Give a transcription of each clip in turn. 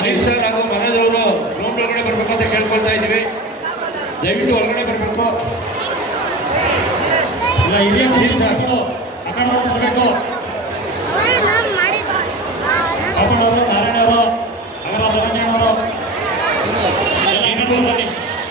Anil sir ಹಾಗೂ ಮನೋಜ್ ಅವರು room ಒಳಗಡೆ ಬರಬೇಕು ಅಂತ ಕೇಳ್ಕೊಳ್ತಾ ಇದ್ದೀವಿ. ದಯವಿಟ್ಟು ಒಳಗಡೆ ಬರಬೇಕು. ಹಿರಿಯ ಸರ್ ಆ ಕಡೆ ಬರಬೇಕು. ಕಾಪಡವರು, ನಾರಾಯಣವರು, ಅಗರ ಧನಂಜಯನವರು,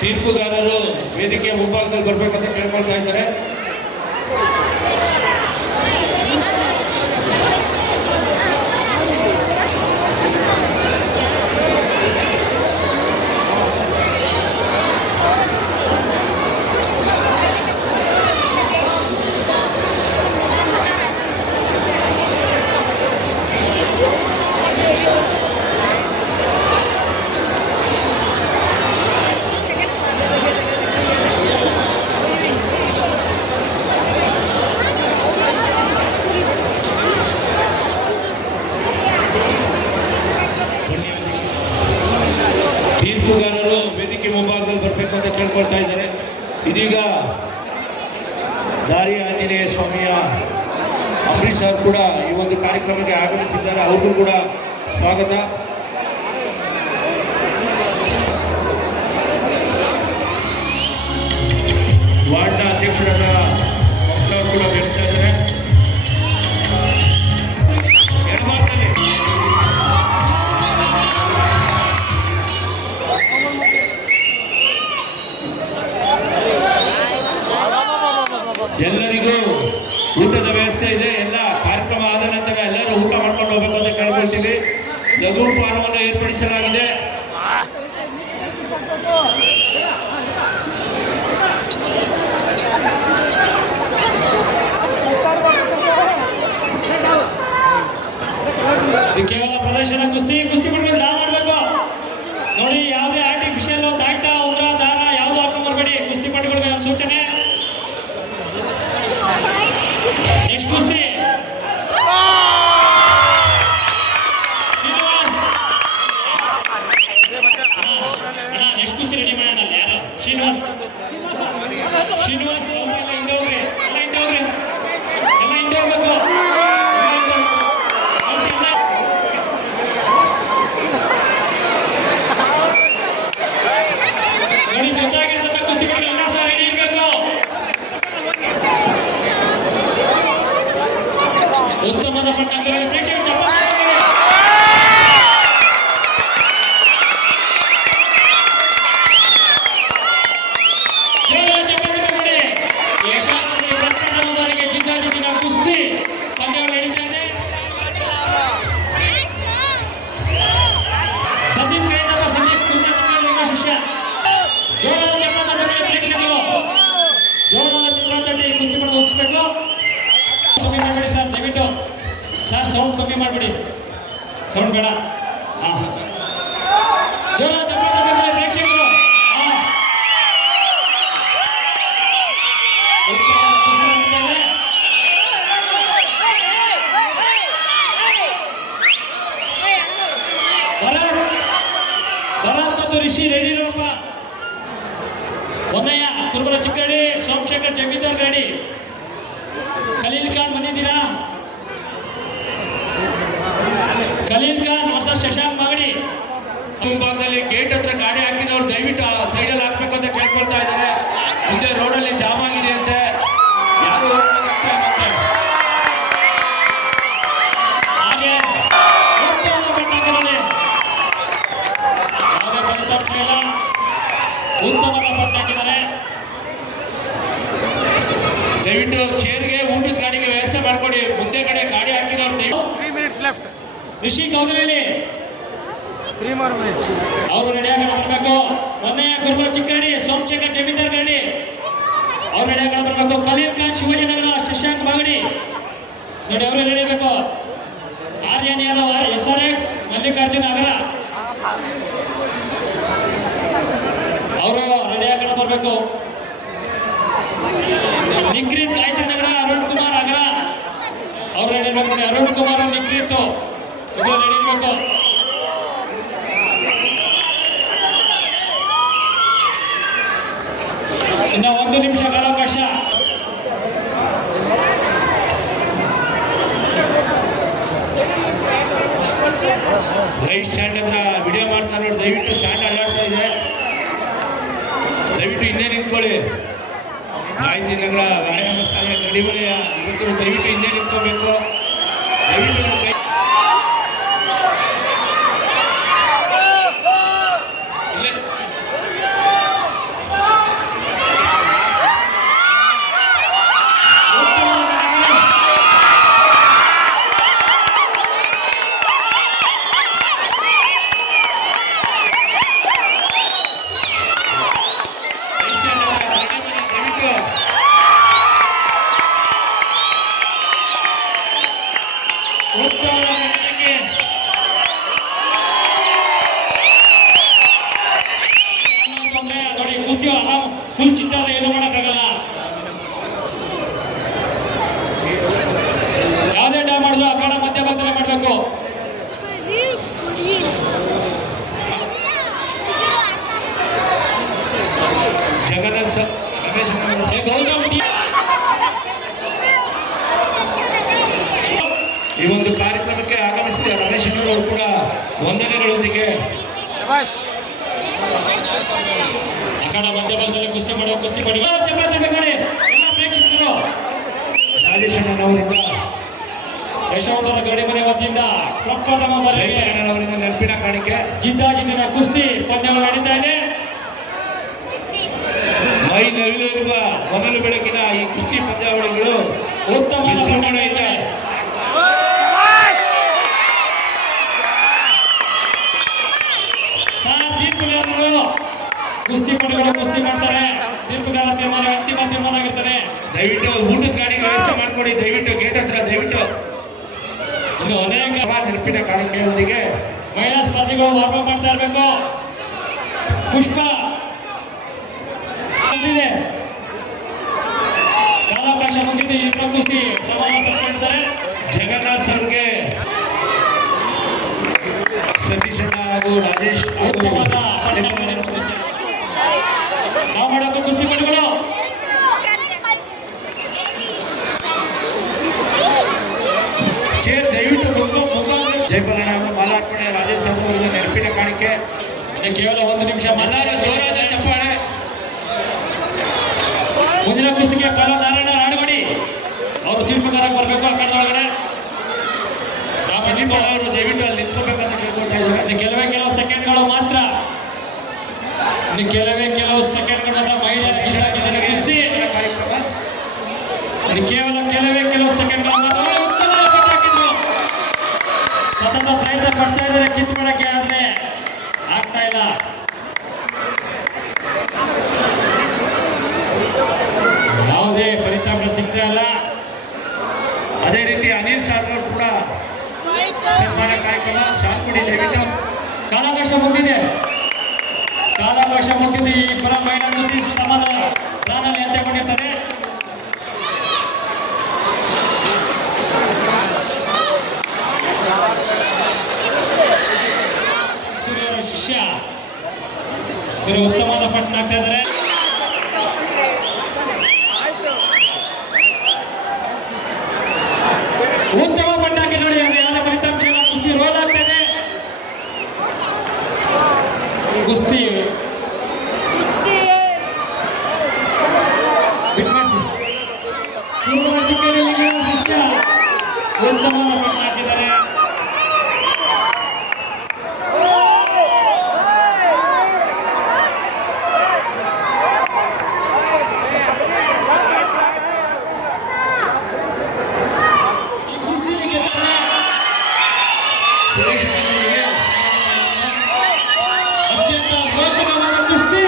ತೀರ್ಪುಗಾರರು ವೇದಿಕೆಯ ಮುಂಭಾಗದಲ್ಲಿ ಬರಬೇಕಂತ ಕೇಳ್ಕೊಳ್ತಾ ಇದ್ದಾರೆ. ತೀರ್ಪುಗಾರರು ವೇದಿಕೆ ಮುಂಭಾಗದಲ್ಲಿ ಬರಬೇಕು ಅಂತ ಕೇಳ್ಕೊಳ್ತಾ ಇದ್ದಾರೆ. ಇದೀಗ ದಾರಿ ಆಂಜನೇಯ ಸ್ವಾಮಿಯ ಅಂಬರೀಶ್ ಅವರು ಕೂಡ ಈ ಒಂದು ಕಾರ್ಯಕ್ರಮಕ್ಕೆ ಆಗಮಿಸಿದ್ದಾರೆ. ಅವ್ರಿಗೂ ಕೂಡ ಸ್ವಾಗತ. ವಾರ್ಡ್ನ ಅಧ್ಯಕ್ಷರಾದ ಮಕ್ಕಳು ಕೂಡ ಬರ್ತಾ ಇದ್ದಾರೆ. ಎಲ್ಲರಿಗೂ ಊಟದ ವ್ಯವಸ್ಥೆ ಇದೆ. ಎಲ್ಲ ಕಾರ್ಯಕ್ರಮ ಆದ ನಂತರ ಎಲ್ಲರೂ ಊಟ ಮಾಡ್ಕೊಂಡು ಹೋಗ್ಬೇಕು ಅಂತ ಕೇಳ್ಕೊಳ್ತೀವಿ. ಲಘು ಉಪಹಾರವನ್ನು ಏರ್ಪಡಿಸಲಾಗಿದೆ. ಕೇವಲ ಪ್ರದರ್ಶನ ಕುಸ್ತಿ ಪಟ್ಕೊಂಡು ದಾನ ಮಾಡಬೇಕು ನೋಡಿ. ಯಾವುದೇ ಆರ್ಟಿಫಿಷಿಯಲ್ ತಾಯ್ತಾ ಉಂಗ್ರ ದಾರ ಯಾವುದು ಹಾಕೊಂಡ್ಬರ್ಬೇಡಿ. ಕುಸ್ತಿ ಪಟ್ಗಳಿಗೆ ಒಂದು ಸೂಚನೆ. ನೆಕ್ಸ್ಟ್ ಕುಸ್ತಿ ನೆಕ್ಸ್ಟ್ ಕುಸ್ತಿ ರೆಡಿ ಮಾಡೋಣ. ಯಾರು ಶ್ರೀನಿವಾಸ್ ಎಲ್ಲ ಹಿಂದೆ ಹೋಗ್ರಿ, ಎಲ್ಲ ಹಿಂದೆ ಹೋಗ್ರಿ, ಎಲ್ಲ ಹಿಂದೆ ಹೋಗ್ಬೇಕು. ಉತ್ತಮದ ಪಟ್ಟಣದಲ್ಲಿ ಪ್ರೇಕ್ಷಕ ಪಟ್ಟಣದವರೆಗೆ ಜಿದ್ದಾಜಿದ್ದಿನ ಕುಸ್ತಿ ಪಂದ್ಯಗಳು ನಡೀತಾ ಇದೆ. ಸಂದೀಪ್ ಕೈದಪ್ಪ, ಸಂದೀಪ್ ಕುಮಾರ್ ಶಿಷ್ಯ. ಜೋರಾದ ಚಪ್ಪಾಳೆ ಪ್ರೇಕ್ಷಕರು, ಜೋರಾದ ಚಪ್ಪಾಳೆ ಕುಸ್ತಿ ಪಡೆದು ಉಳಿಸಬೇಕು. ಕಮ್ಮಿ ಮಾಡಬೇಡಿ ಸರ್, ದಯವಿಟ್ಟು ಸರ್ ಸೌಂಡ್ ಕಮ್ಮಿ ಮಾಡಬೇಡಿ. ಸೌಂಡ್ ಬೇಡ. ಜೋರ ಚಪ್ಪಾಳೆ ಪ್ರೇಕ್ಷಕರು. ಭರತ್ ಮತ್ತು ರಿಷಿ ರೆಡಿ ಇರೋಪ್ಪ. ಒಂದಯ್ಯ ಕುರುಬರ ಚಿಕ್ಕಡಿ, ಸೋಮಶೇಖರ್ ಜಮೀನ್ದಾರ್ ಗಾಡಿ, ಖಲೀಲ್ ಖಾನ್ ಬಂದಿದ್ದೀರಾ? ಖಲೀಲ್ ಖಾನ್ ಹೊಸ ಶಶಾಂಕ್ ಮಾಗಡಿ. ಮುಂಭಾಗದಲ್ಲಿ ಗೇಟ್ ಹತ್ರ ಗಾಡಿ ಹಾಕಿದವ್ರು ದಯವಿಟ್ಟು ಸೈಡಲ್ಲಿ ಹಾಕ್ಬೇಕು ಅಂತ ಕೇಳ್ಕೊಳ್ತಾ ಇದ್ದಾರೆ. ಮುಂದೆ ರೋಡಲ್ಲಿ ಜಾಮ್ ಆಗಿದೆ ಅಂತೆ, ಯಾರು ಹಾಗೆ ಯಾವುದೇ ಫಲಿತಾಂಶ ಇಲ್ಲ. ಉತ್ತಮದ ಪಟ್ಟು ಹಾಕಿದ್ದಾರೆ. ದಯವಿಟ್ಟು ಚೇರ್ಗೆ ಊಟದ ಗಾಡಿಗೆ ವ್ಯವಸ್ಥೆ ಮಾಡ್ಕೊಡಿ. ಮುಂದೆ ಕಡೆ ಗಾಡಿ ಹಾಕಿದವ್ರು 3 minutes left. Rishi ಕೌದವೇಲಿ 3 more minutes. ಅವರು ರೆಡಿಯಾಗಿ ಬರಬೇಕು. ಒಂದನೇ ಕುರುಬರ ಚಿಕ್ಕಡಿ, ಸೋಮಶೇಖರ್ ಜಮೀನ್ದಾರ್ ಗಾಡಿ ಅವ್ರು ರೆಡಿಯಾಗಿ ಬರಬೇಕು. ಖಲೀಲ್ ಖಾನ್ ಶಿವಾಜಿನಗರ, ಶಶಾಂಕ್ ಮಾಗಡಿ ನೋಡಿ ಅವರು ರೆಡಿಯಬೇಕು. ಆರ್ಯನ್ ಯಾದವ್ SRX, ಮಲ್ಲಿಕಾರ್ಜುನ ಅಗರ ಅವರು ರೆಡಿಯಾಗಿ ಬರಬೇಕು. ನಿಗ್ರೀತ್ ಗಾಯತ್ರಿನಗರ, ಅರುಣ್ ಕುಮಾರ್ ಅಗರ ಅವ್ರು ರೆಡಿ ಇರಬೇಕು. ಅರುಣ್ ಕುಮಾರ್ ನಿಗ್ರೀತ್ ಇಬ್ಬರು ರೆಡಿ ಇರಬೇಕು. ಇನ್ನು 1 ನಿಮಿಷ ಕಾಲಾವಕಾಶ. ರೈಟ್ ಸ್ಟ್ಯಾಂಡ್ ಹತ್ರ ವಿಡಿಯೋ ದಯವಿಟ್ಟು ಸ್ಟಾರ್ಟ್ ಅಲ್ಲಾಡ್ತಾ ಇದೆ, ದಯವಿಟ್ಟು ಹಿಂದೆ ನಿಂತ್ಕೊಳ್ಳಿ. ಗಾಯತ್ರಿ ನಗರ ವ್ಯಾಯಾಮ ಶಾಲೆ ಕಡಿಮನೆಯ ಯುವಕರು ದಯವಿಟ್ಟು ಹಿಂದೆ ನಿಂತ್ಕೋಬೇಕು. ದಯವಿಟ್ಟು ನಮ್ಮ ಕೈ ಇಲ್ಲೇ ನೋಡಿ ಕುಸ್ತಿ ಆರಾಮ್ ಫುಲ್ ಚಿಟ್ಟಾದ್ರೆ ಏನು ಮಾಡೋಕ್ಕಾಗಲ್ಲ. ಯಾವುದೇ ಡಾ ಮಾಡಿದ್ರು ಅಖಾಡ ಮಧ್ಯಭಾಗದಲ್ಲೇ ಮಾಡಬೇಕು. ಜಗನ್ನಾಥ್ ಸರ್ ರಮೇಶ್ ಈ ಒಂದು ಕಾರ್ಯಕ್ರಮಕ್ಕೆ ಆಗಮಿಸಿದ ರಮೇಶ್ ಅವರು ಕೂಡ ವಂದನೆಗಳೊಂದಿಗೆ ಅಖಾಡ ಮಧ್ಯಭಾಗದಲ್ಲಿ ಕುಸ್ತಿ ಮಾಡುವ ಕುಸ್ತಿ ಪಡಿ ಮಾಡಿ ಎಲ್ಲ ಪ್ರೇಕ್ಷಕರು ರಾಜೇಶ್ ಅಣ್ಣನವರಿಂದ ಯಶವಂತರ ಗಡಿಮನೆ ವತಿಯಿಂದ ಪ್ರಪ್ರಥಮ ಬಾರಿಗೆ ಅವರಿಂದ ನೆನಪಿನ ಕಾಣಿಕೆ ಜಿದ್ದಾಜಿದ್ದಿನ ಕುಸ್ತಿ ಪಂದ್ಯಗಳು ನಡೀತಾ ಇದೆ. ಮೈ ನವಿಲಿರುವ ಮೊದಲು ಬೆಳಕಿನ ಈ ಕುಸ್ತಿ ಪಂದ್ಯಾವಳಿಗಳು ಉತ್ತಮ ವಿಜೃಂಭಣೆ ಇದೆ. ತೀರ್ಪುಗಾರರು ಕುಸ್ತಿ ಪಡೆಗಳು ಕುಸ್ತಿ ಮಾಡ್ತಾರೆ. ತೀರ್ಪುಗಾರ ತೀರ್ಮಾನ ಅಂತಿಮ ತೀರ್ಮಾನ ಆಗಿರ್ತಾರೆ. ದಯವಿಟ್ಟು ಊಟದ ಗಾಡಿ ವ್ಯವಸ್ಥೆ ಮಾಡ್ಕೊಡಿ. ದಯವಿಟ್ಟು ಗೇಟ್ ಹತ್ರ ದಯವಿಟ್ಟು ಇನ್ನು ಅನೇಕ ನೆನಪಿನ ಕಾಣಿಕೆಯೊಂದಿಗೆ ಮಹಿಳಾ ಸ್ಪರ್ಧಿಗಳು ವಾರ್ಮ್ ಮಾಡ್ತಾ ಇರಬೇಕು. ಪುಷ್ಪ ಬಂದಿದೆ. ಕಾಲಾವಕಾಶ ಮುಗಿದು ಇಬ್ಬರು ಕುಸ್ತಿ ಸಮಾವೇಶ ಮಾಡ್ತಾರೆ. ಜಗನ್ನಾಥ್ ಸರ್ಗೆ ಸತೀಶ್ ಅಣ್ಣ ಹಾಗೂ ರಾಜೇಶ್ ಹಾಗೂ ನಾವು ಮಾಡೋಕೆ ಕುಸ್ತಿ ಪಟುಗಳು ಚೇರ್ ದಯವಿಟ್ಟು ಜಯಪಾಲಣ್ಣ ಅವರು ಮಾಲಾರ್ಪಣೆ ರಾಜೇಶ್ ಅವರಿಗೆ ನೆನಪಿನ ಕಾಣಿಕೆ. ಕೇವಲ 1 ನಿಮಿಷ ಎಲ್ಲರೂ ಜೋರಾದ ಚಪ್ಪಾಳೆ. ಮುಂದಿನ ಕುಸ್ತಿಗೆ ಪಾಲ ನಾರಾಯಣ ರಾಡಗಡಿ ಅವರು ತೀರ್ಪುಗಾರ ಬರಬೇಕು. ಆ ಕಡೆ ಒಳಗಡೆ ಅವರು ದಯವಿಟ್ಟು ಅಲ್ಲಿ ನಿಂತ್ಕೋಬೇಕಂತ ಕೇಳ್ಕೊಳ್ತಾ ಇದ್ದಾರೆ. ಕೆಲವು ಸೆಕೆಂಡ್ಗಳು ಮಾತ್ರ. ಕೆಲವು ಸೆಕೆಂಡ್ಗಳ ಮಹಿಳೆಯರ ಜಿದ್ದಾಜಿದ್ದಿನ ಕುಸ್ತಿ ಕಾರ್ಯಕ್ರಮ ಕೇವಲ ಕೆಲವು ಸೆಕೆಂಡ್ಗಳ ಮಾತ್ರ. ಸತತ ಪ್ರಯತ್ನ ಪಡ್ತಾ ಇದ್ದಾರೆ ಚಿತ್ ಮಾಡಕ್ಕೆ, ಆದ್ರೆ ಆಗ್ತಾ ಇಲ್ಲ. ಯಾವುದೇ ಫಲಿತಾಂಶ ಸಿಗ್ತಾ ಇಲ್ಲ. ಅದೇ ರೀತಿ ಅನಿಲ್ ಸರ್ ಅವರು ಕೂಡ ಸನ್ಮಾನ ಕಾರ್ಯಕ್ರಮ ಶಾಂತುಡಿ ದಯವಿಟ್ಟು ಕಾಲಾವಕಾಶ ಮುಗಿದಿದೆ. ಈ ಪರ ಮಹಿಳಾ ಕುಸ್ತಿ ಸಮಾಧಾನ ಪ್ರಾಣಲ್ಲಿ ಅಂತ್ಯಗೊಂಡಿರ್ತದೆ. ಸೂರ್ಯರ ಶಿಷ್ಯ ಇವರು ಉತ್ತಮವಾದ ಪಟ್ಟಣ ಆಗ್ತಾ ಇದ್ದಾರೆ. ಉತ್ತಮ ಪಟ್ಟಾಕಿ ನೋಡಿ, ಯಾವುದೇ ಫಲಿತಾಂಶ ಕುಸ್ತಿ ರೋಲ್ ಆಗ್ತಾ ಇದೆ. ಕುಸ್ತಿ ಚಿಕ್ಕಡಿಯಲ್ಲಿ ಶಿಷ್ಯ ಉತ್ತಮವಾದ ಪಟ್ಟ ಹಾಕಿದ್ದಾರೆ. ಅತ್ಯಂತ ರೋಚಕವಾದ ಕುಸ್ತಿ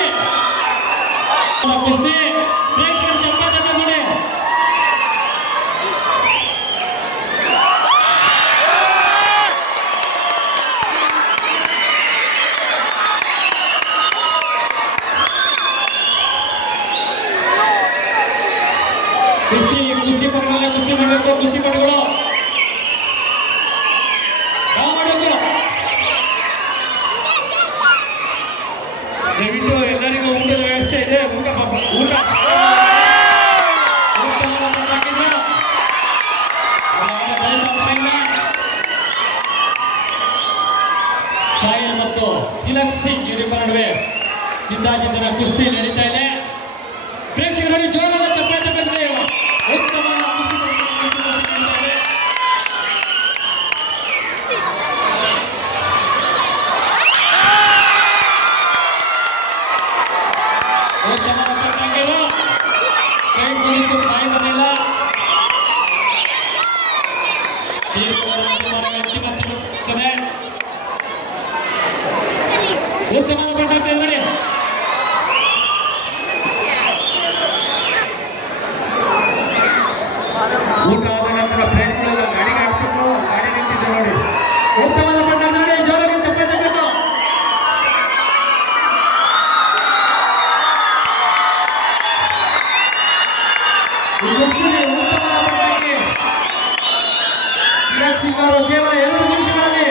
ಪ್ರೇಕ್ಷಕರ ಚಪ್ಪಾಳೆ ನೋಡಿ. ಕುಸ್ತಿ ಪಟುಗಳೇ ಕುಸ್ತಿ ಮಾಡಬೇಕು. ಕುಸ್ತಿ ಪಟುಗಳು ನಾವು ಮಾಡಬೇಕು. ದಯವಿಟ್ಟು ಎಲ್ಲರಿಗೂ ಊಟದ ವ್ಯವಸ್ಥೆ ಇದೆ. ಊಟ ಸಾಯಿಲ್ ಮತ್ತು ಮತ್ತು ತಿಲಕ್ ಸಿಂಗ್ ಇವರಿಬ್ಬರ ನಡುವೆ ಜಿದ್ದಾಜಿದ್ದನ ಕುಸ್ತಿ ನಡೀತಾ ಇದೆ. ಪ್ರೇಕ್ಷಕರಲ್ಲಿ ಜೋರಾದ ಚಪ್ಪಾಳೆ ತಟ್ಟಬೇಕು. ಉತ್ತಮವಾದ ಕುಸ್ತಿ ನಡೀತಾ ಇದೆ. ಉತ್ತಮವಾದ ಪಂದ್ಯಗಳು. ಕೈ ಕುಳಿತು ಬಾಯಿ ಬಂದಿಲ್ಲ. ಉತ್ತಮವಾದ ಪಂದ್ಯ ನೋಡಿ. ಊಟ ಆದ ನಂತರ ಪ್ರೇಕ್ಷಕರು ಗಾಡಿಗೆ ಹಾಕ್ಬಿಟ್ಟು ಗಾಡಿ ನಿಂತಿದ್ದೆ ನೋಡಿ. ಉತ್ತಮವಾದ ಪಂದ್ಯ ನೋಡಿ. ಜೋರಾಗಿ ಚಪ್ಪಾಳೆ ತಟ್ಟಬೇಕು. ಈ ಕುಸ್ತಿಯಲ್ಲಿ ಉತ್ತಮವಾದ ಪಂದ್ಯಕ್ಕೆ ತಿಲಕ್ ಸಿಂಗ್ ಅವರು ಕೇವಲ 2 ನಿಮಿಷಗಳಲ್ಲಿ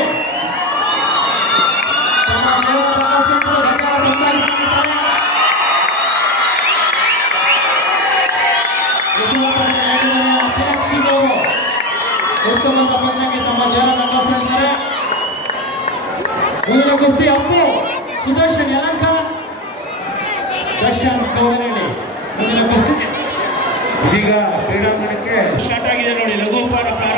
ತಮ್ಮ ಜಯವನ್ನು ಪ್ರದರ್ಶಿಸಿಕೊಂಡು ಗಡಿಯಾರ ಬದಲಾಯಿಸಿಕೊಂಡಿದ್ದಾರೆ. ವಿಶ್ವಕಪ್ ನೀಡಿದ ತಿಲಕ್ ಸಿಂಗ್ ಅವರು ಉತ್ತಮವಾದ ಪಂದ್ಯಕ್ಕೆ ತಮ್ಮ ಜಯವನ್ನು ಪ್ರದರ್ಶಿಸಿದ್ದಾರೆ. ಮುಂದಿನ ಕುಸ್ತಿ ಅಪ್ಪು ಸುದರ್ಶನ್ ಯಲಂಕ ದರ್ಶನ್ ಕೌಗನಹಳ್ಳಿ. ಮುಂದಿನ ಕುಸ್ತಿ ಇದೀಗ ಕ್ರೀಡಾಂಗಣಕ್ಕೆ ಸ್ಟಾರ್ಟ್ ಆಗಿದೆ ನೋಡಿ. ಲಘು ಉಪಹಾರ ಪ್ರಾರಂಭ